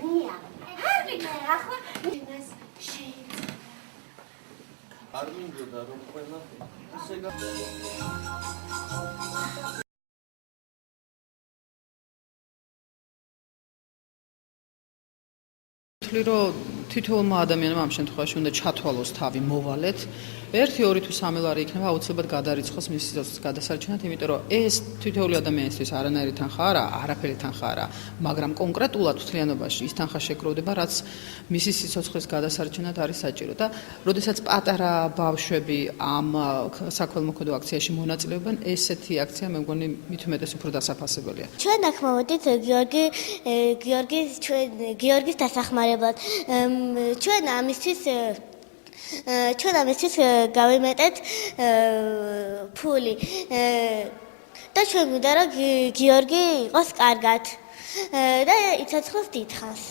ძალიან. არმინე, ახლა ეს შეიძლება. არ მინდოდა რომ ყველა ესე რომ თითოეულმა ადამიანმა ამ შემთხვევაში უნდა ჩათვალოს თავი, მოვალეთ. 1, 2 თუ 3 ლარი იქნება აუცილებლად გადარიცხოს მის სიცოცხლის გადასარჩენად, იმიტომ რომ ეს თითოეული ადამიანისთვის არანაირი თანხა არა, არაფერი თანხა არა, მაგრამ კონკრეტულად მთლიანობაში ის თანხა შეგროვდება, რაც მისი სიცოცხლის გადასარჩენად არის საჭირო და როდესაც პატარა ბავშვები ამ საქველმოქმედო აქციაში მონაწილეობენ, ესეთი აქცია მე მგონი მით უმეტეს უფრო დასაფასებელია. ჩვენ აქ მოვედით გიორგის დასახმარებლად. ჩვენ ამისთვის გავიმეტეთ ფული. და ჩვენ მინდა რომ გიორგი იყოს კარგად და იცოცხლოს დიდხანს.